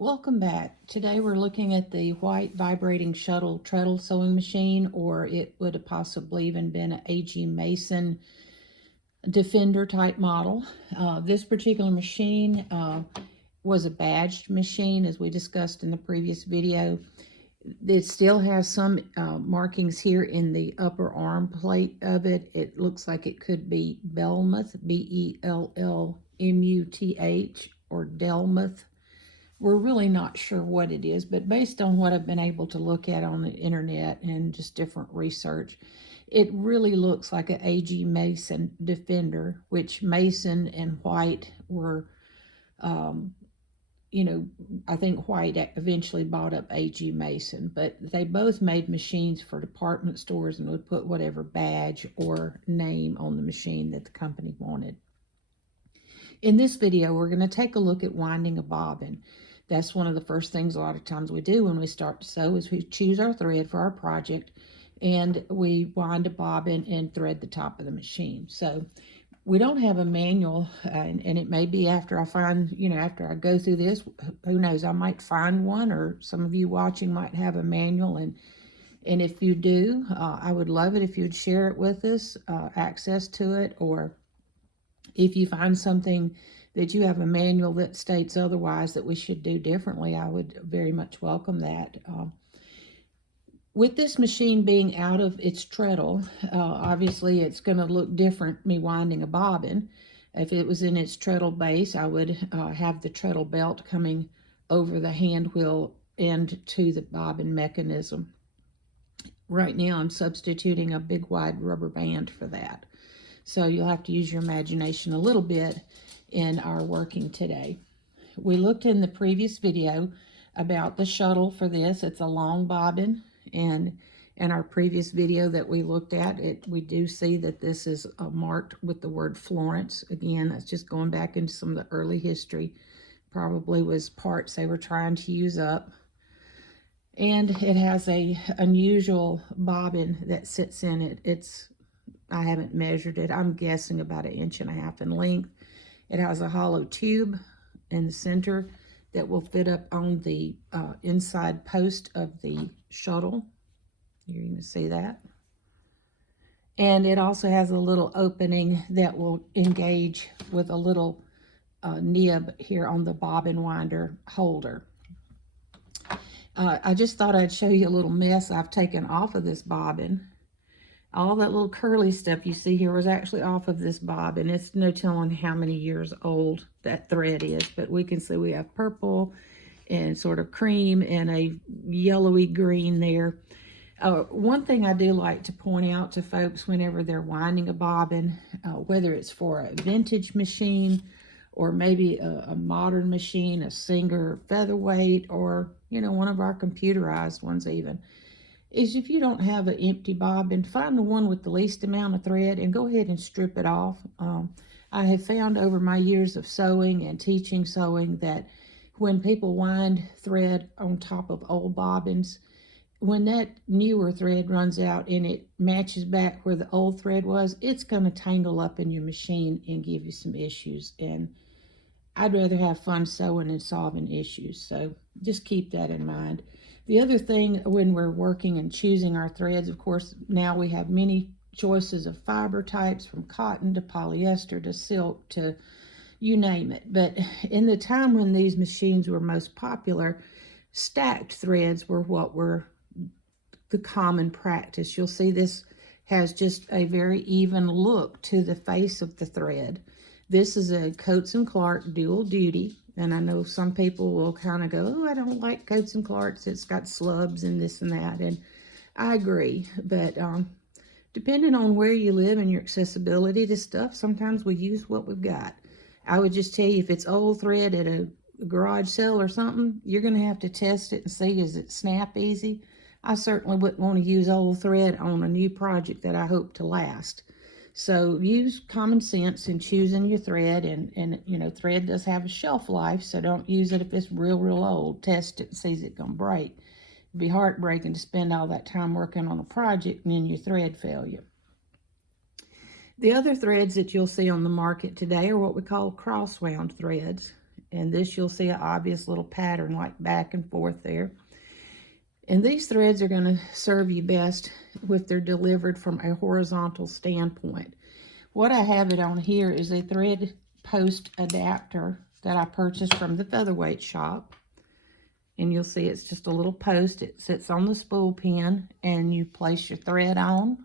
Welcome back. Today we're looking at the white vibrating shuttle treadle sewing machine, or it would have possibly even been an A.G. Mason Defender type model. This particular machine was a badged machine, as we discussed in the previous video. It still has some markings here in the upper arm plate of it. It looks like it could be Bellmuth, Bellmuth, or Delmuth. We're really not sure what it is, but based on what I've been able to look at on the internet and just different research, it really looks like an A.G. Mason Defender, which Mason and White were, I think White eventually bought up A.G. Mason, but they both made machines for department stores and would put whatever badge or name on the machine that the company wanted. In this video, we're going to take a look at winding a bobbin. That's one of the first things a lot of times we do when we start to sew is we choose our thread for our project and we wind a bobbin and thread the top of the machine. So we don't have a manual, and it may be after I find, after I go through this, who knows, I might find one, or some of you watching might have a manual, and if you do, I would love it if you'd share it with us, access to it, or if you find something that you have a manual that states otherwise that we should do differently, I would very much welcome that. With this machine being out of its treadle, obviously it's going to look different, me winding a bobbin. If it was in its treadle base, I would have the treadle belt coming over the hand wheel end to the bobbin mechanism. Right now I'm substituting a big wide rubber band for that. So you'll have to use your imagination a little bit in our working today. We looked in the previous video about the shuttle for this. It's a long bobbin, and in our previous video that we looked at, we do see that this is marked with the word Florence. Again, that's just going back into some of the early history. Probably was parts they were trying to use up. And it has a unusual bobbin that sits in it. I haven't measured it. I'm guessing about 1.5 inches in length. It has a hollow tube in the center that will fit up on the inside post of the shuttle. You're going to see that. And it also has a little opening that will engage with a little nib here on the bobbin winder holder. I just thought I'd show you a little mess I've taken off of this bobbin. All that little curly stuff you see here was actually off of this bobbin. It's no telling how many years old that thread is, but we can see we have purple and sort of cream and a yellowy green there. One thing I do like to point out to folks whenever they're winding a bobbin, whether it's for a vintage machine or maybe a modern machine, a Singer featherweight, or one of our computerized ones even, is if you don't have an empty bobbin, find the one with the least amount of thread and go ahead and strip it off. I have found over my years of sewing and teaching sewing that when people wind thread on top of old bobbins, when that newer thread runs out and it matches back where the old thread was, it's going to tangle up in your machine and give you some issues. And I'd rather have fun sewing and solving issues, so just keep that in mind. The other thing when we're working and choosing our threads, of course, now we have many choices of fiber types, from cotton to polyester to silk to you name it. But in the time when these machines were most popular, stacked threads were what were the common practice. You'll see this has just a very even look to the face of the thread. This is a Coats & Clark dual duty. And I know some people will kind of go, oh, I don't like Coats & Clark's. It's got slubs and this and that. And I agree. But depending on where you live and your accessibility to stuff, sometimes we use what we've got. I would just tell you, if it's old thread at a garage sale or something, you're going to have to test it and see, is it snap easy? I certainly wouldn't want to use old thread on a new project that I hope to last. So use common sense in choosing your thread, and thread does have a shelf life, so don't use it if it's real old. Test it and see if it's going to break. It'd be heartbreaking to spend all that time working on a project and then your thread fail you. The other threads that you'll see on the market today are what we call cross-wound threads. And this, you'll see an obvious little pattern like back and forth there. And these threads are going to serve you best if they're delivered from a horizontal standpoint. What I have it on here is a thread post adapter that I purchased from the Featherweight shop. And you'll see it's just a little post. It sits on the spool pin, and you place your thread on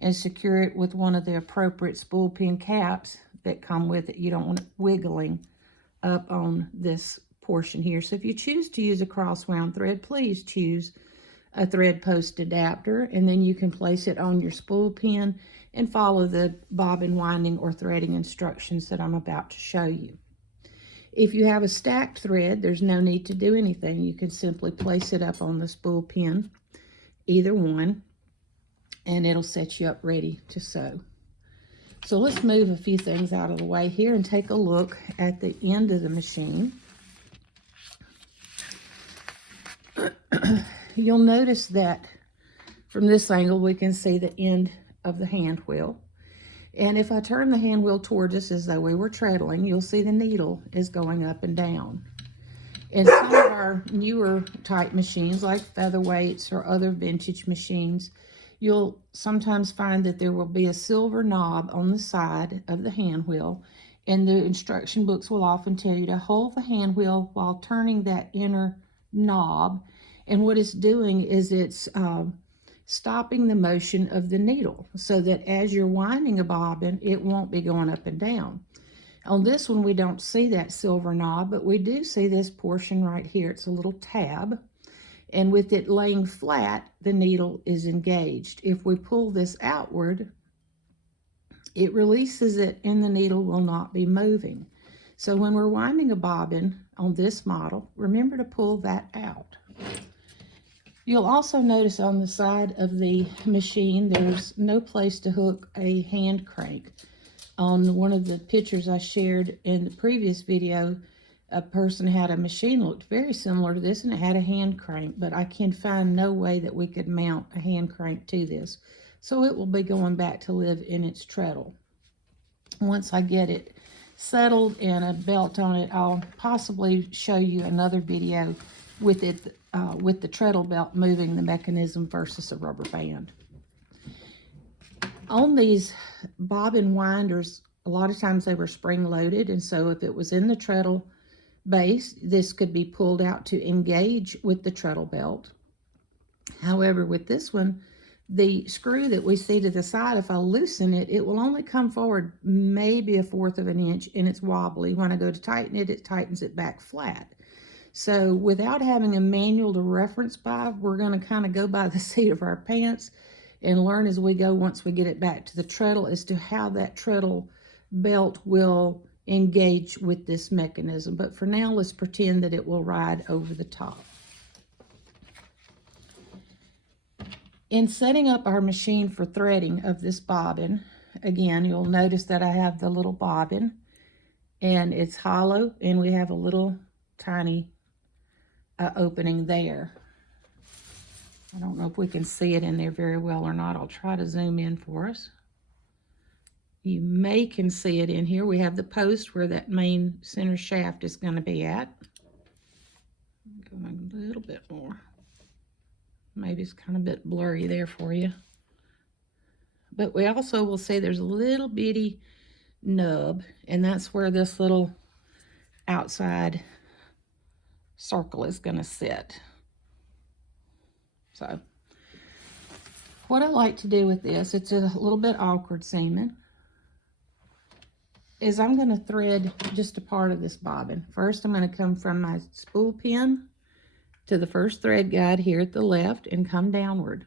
and secure it with one of the appropriate spool pin caps that come with it. You don't want it wiggling up on this portion here. So if you choose to use a cross wound thread, please choose a thread post adapter, and then you can place it on your spool pin and follow the bobbin winding or threading instructions that I'm about to show you. If you have a stacked thread, there's no need to do anything. You can simply place it up on the spool pin, either one, and it'll set you up ready to sew. So let's move a few things out of the way here and take a look at the end of the machine. You'll notice that from this angle we can see the end of the hand wheel. And if I turn the hand wheel towards us as though we were treadling, you'll see the needle is going up and down. In some of our newer type machines like Featherweights or other vintage machines, you'll sometimes find that there will be a silver knob on the side of the hand wheel, and the instruction books will often tell you to hold the hand wheel while turning that inner knob. And what it's doing is it's stopping the motion of the needle so that as you're winding a bobbin, it won't be going up and down. On this one, we don't see that silver knob, but we do see this portion right here. It's a little tab. And with it laying flat, the needle is engaged. If we pull this outward, it releases it and the needle will not be moving. So when we're winding a bobbin on this model, remember to pull that out. You'll also notice on the side of the machine, there's no place to hook a hand crank. On one of the pictures I shared in the previous video, a person had a machine that looked very similar to this, and it had a hand crank, but I can find no way that we could mount a hand crank to this. So it will be going back to live in its treadle. Once I get it settled and a belt on it, I'll possibly show you another video with it, with the treadle belt moving the mechanism versus a rubber band. On these bobbin winders, a lot of times they were spring loaded, and so if it was in the treadle base, this could be pulled out to engage with the treadle belt. However, with this one, the screw that we see to the side, if I loosen it, it will only come forward maybe 1/4 of an inch, and it's wobbly. When I go to tighten it, it tightens it back flat. So without having a manual to reference by, we're going to kind of go by the seat of our pants and learn as we go once we get it back to the treadle as to how that treadle belt will engage with this mechanism. But for now, let's pretend that it will ride over the top. In setting up our machine for threading of this bobbin, again, you'll notice that I have the little bobbin, and it's hollow, and we have a little tiny opening there. I don't know if we can see it in there very well or not. I'll try to zoom in for us. You can see it in here. We have the post where that main center shaft is going to be at. Go a little bit more. Maybe it's kind of a bit blurry there for you. But we also will see there's a little bitty nub, and that's where this little outside circle is going to sit. So what I like to do with this, it's a little bit awkward seaming, is I'm going to thread just a part of this bobbin. First, I'm going to come from my spool pin to the first thread guide here at the left and come downward.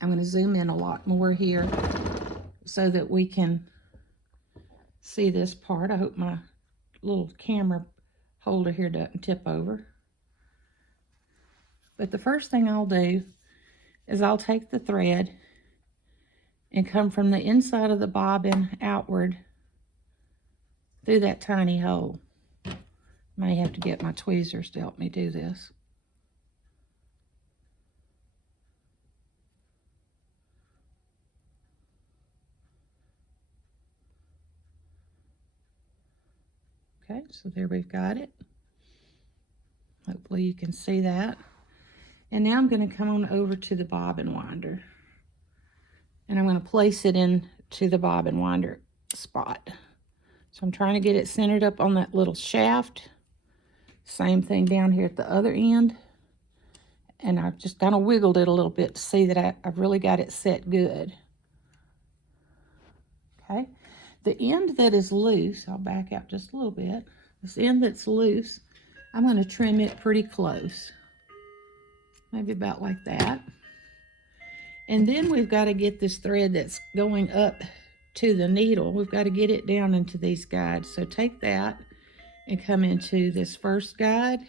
I'm going to zoom in a lot more here so that we can see this part. I hope my little camera holder here doesn't tip over. But the first thing I'll do is I'll take the thread and come from the inside of the bobbin outward through that tiny hole. May have to get my tweezers to help me do this. Okay, so there we've got it. Hopefully you can see that. And now I'm going to come on over to the bobbin winder. And I'm going to place it into the bobbin winder spot. So I'm trying to get it centered up on that little shaft. Same thing down here at the other end. And I've just kind of wiggled it a little bit to see that I've really got it set good. Okay. The end that is loose, I'll back out just a little bit. This end that's loose, I'm going to trim it pretty close. Maybe about like that. And then we've got to get this thread that's going up to the needle. We've got to get it down into these guides. So take that and come into this first guide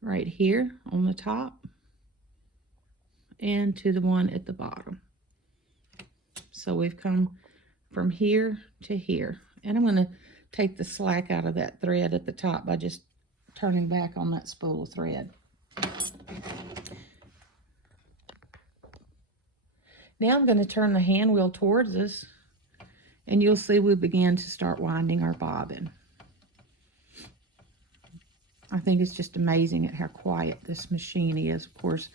right here on the top and to the one at the bottom. So we've come from here to here. And I'm going to take the slack out of that thread at the top by just turning back on that spool of thread. Now I'm going to turn the hand wheel towards us, and you'll see we begin to start winding our bobbin. I think it's just amazing at how quiet this machine is. Of course,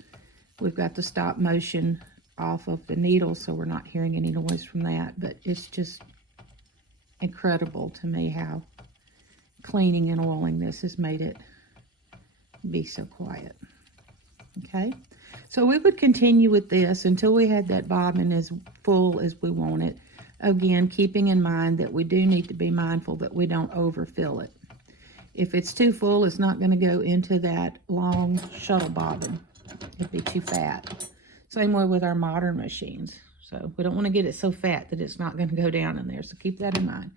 we've got the stop motion off of the needle, so we're not hearing any noise from that, but it's just incredible to me how cleaning and oiling this has made it be so quiet. Okay, so we would continue with this until we had that bobbin as full as we want it. Again, keeping in mind that we do need to be mindful that we don't overfill it. If it's too full, it's not going to go into that long shuttle bobbin. It'd be too fat. Same way with our modern machines. So we don't want to get it so fat that it's not going to go down in there. So keep that in mind.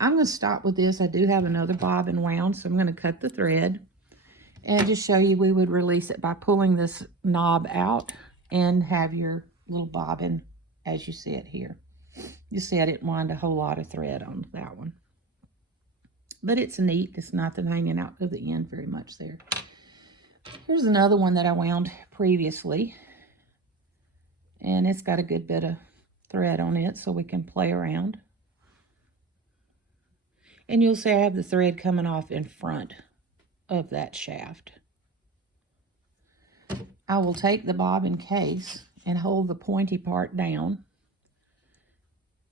I'm going to stop with this. I do have another bobbin wound, so I'm going to cut the thread and just show you we would release it by pulling this knob out and have your little bobbin as you see it here. You see I didn't wind a whole lot of thread on that one. But it's neat. It's nothing hanging out to the end very much there. Here's another one that I wound previously. And it's got a good bit of thread on it so we can play around. And you'll see I have the thread coming off in front of that shaft. I will take the bobbin case and hold the pointy part down.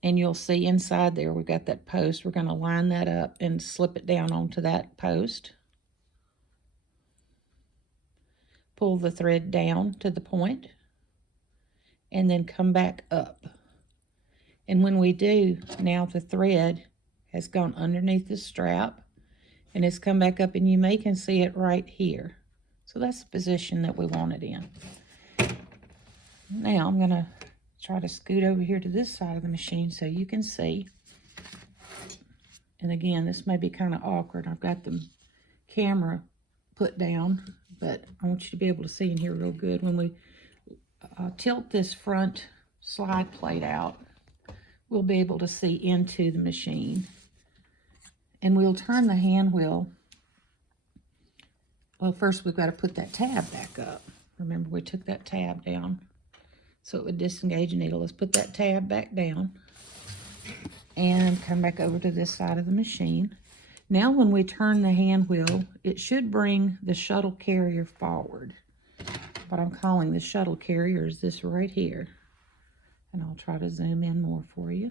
And you'll see inside there we've got that post. We're going to line that up and slip it down onto that post. Pull the thread down to the point. And then come back up. And when we do, now the thread has gone underneath the strap and it's come back up, and you can see it right here. So that's the position that we want it in. Now I'm going to try to scoot over here to this side of the machine so you can see. And again, this may be kind of awkward. I've got the camera put down, but I want you to be able to see in here real good. When we tilt this front slide plate out, we'll be able to see into the machine. And we'll turn the hand wheel. Well, first we've got to put that tab back up. Remember, we took that tab down so it would disengage the needle. Let's put that tab back down and come back over to this side of the machine. Now when we turn the hand wheel, it should bring the shuttle carrier forward. What I'm calling the shuttle carrier is this right here. And I'll try to zoom in more for you.